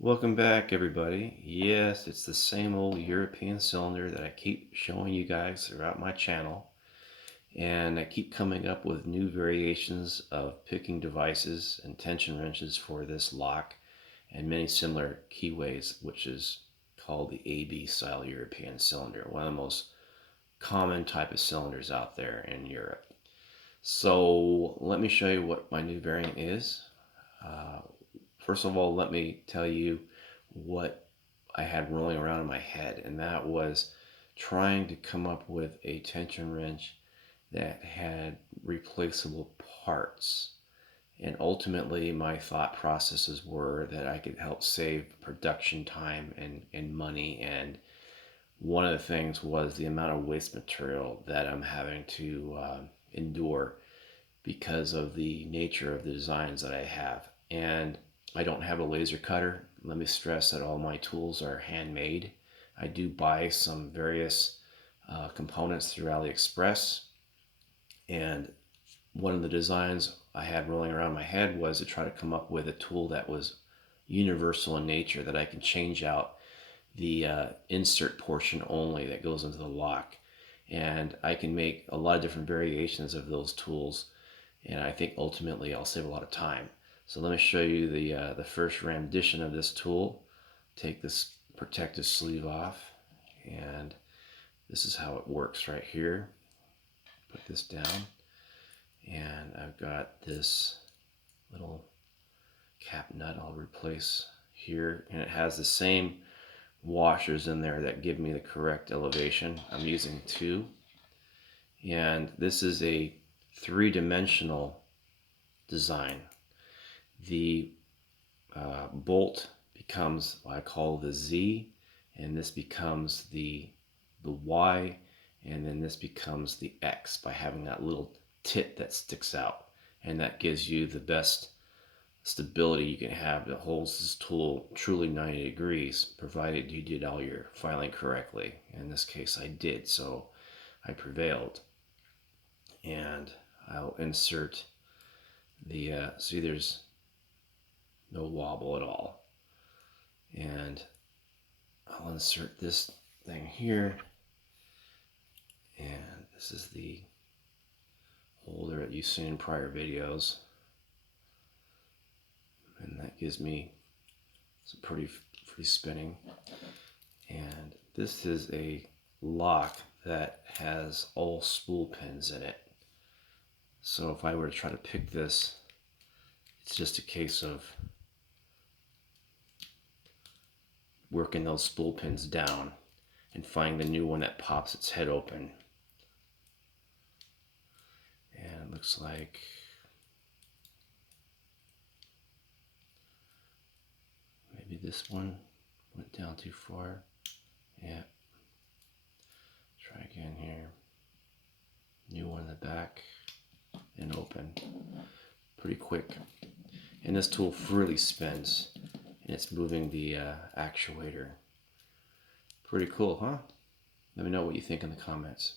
Welcome back, everybody. Yes, it's the same old European cylinder that I keep showing you guys throughout my channel. And I keep coming up with new variations of picking devices and tension wrenches for this lock and many similar keyways, which is called the AB style European cylinder, one of the most common type of cylinders out there in Europe. So let me show you what my new variant is. Uh, First of all, let me tell you what I had rolling around in my head, and that was trying to come up with a tension wrench that had replaceable parts. And ultimately, my thought processes were that I could help save production time and money. And one of the things was the amount of waste material that I'm having to endure because of the nature of the designs that I have. And I don't have a laser cutter. Let me stress that all my tools are handmade. I do buy some various components through AliExpress. And one of the designs I had rolling around my head was to try to come up with a tool that was universal in nature, that I can change out the insert portion only that goes into the lock. And I can make a lot of different variations of those tools, and I think ultimately I'll save a lot of time. So let me show you the first rendition of this tool. Take this protective sleeve off, and this is how it works right here. Put this down, and I've got this little cap nut I'll replace here, and it has the same washers in there that give me the correct elevation. I'm using two, and this is a three-dimensional design. The bolt becomes what I call the Z, and this becomes the Y, and then this becomes the X by having that little tit that sticks out, and that gives you the best stability you can have that holds this tool truly 90 degrees, provided you did all your filing correctly. In this case I did, so I prevailed. And I'll insert the see, there's no wobble at all, and I'll insert this thing here, and this is the holder that you've seen in prior videos, and that gives me some pretty free spinning. And this is a lock that has all spool pins in it, so if I were to try to pick this, it's just a case of working those spool pins down and finding the new one that pops its head open. And it looks like maybe this one went down too far. Yeah. Try again here. New one in the back and open. Pretty quick. And this tool freely spins, and it's moving the actuator. Pretty cool, huh? Let me know what you think in the comments.